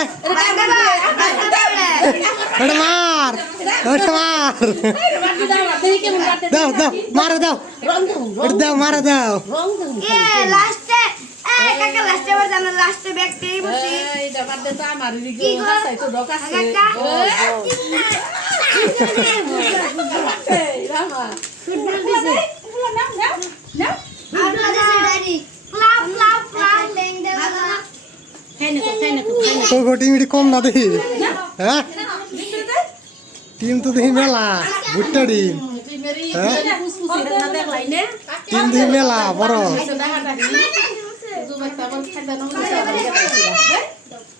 হ্যাঁ ওটা মার দাও দাও মারো দাও ওটা দাও মারো দাও টিম কম না দেখি হ্যাঁ টিম তো দেখি মেলা ভুট্টা ডিম হ্যাঁ টিম দেখি মেলা বড়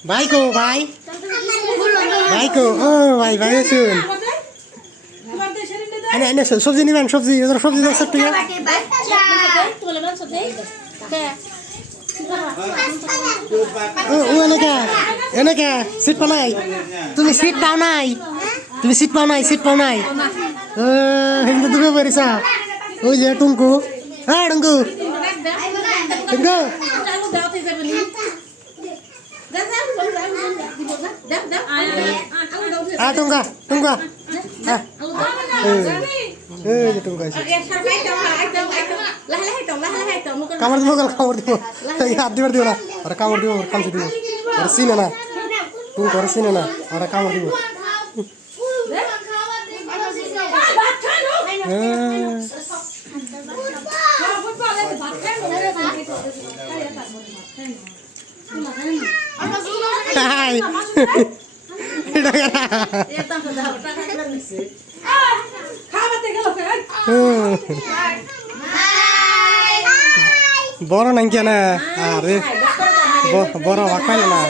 ভাই কো ভাই ও ভাই শুন এনে সবজি নিবেন সবজি সবজি দাও সব এনেকে সিট পাও নাই তুমি সিট পাও নাই হিন্দু তুমি বেরিয়েছা ওই যে টুঙ্কু হ্যাঁ টুঙ্কু টুঙ্কা টুঙ্কা হ্যাঁ টুঙ্কা কামড় দিব হাত দিবার দিব না ওরা কামড় দিব কামড় দিব ওরা চিনে না তুমি করে চিনে না ওরা কামড় দিব বড় নাই কেন আরে বড় ভাগ পাইল না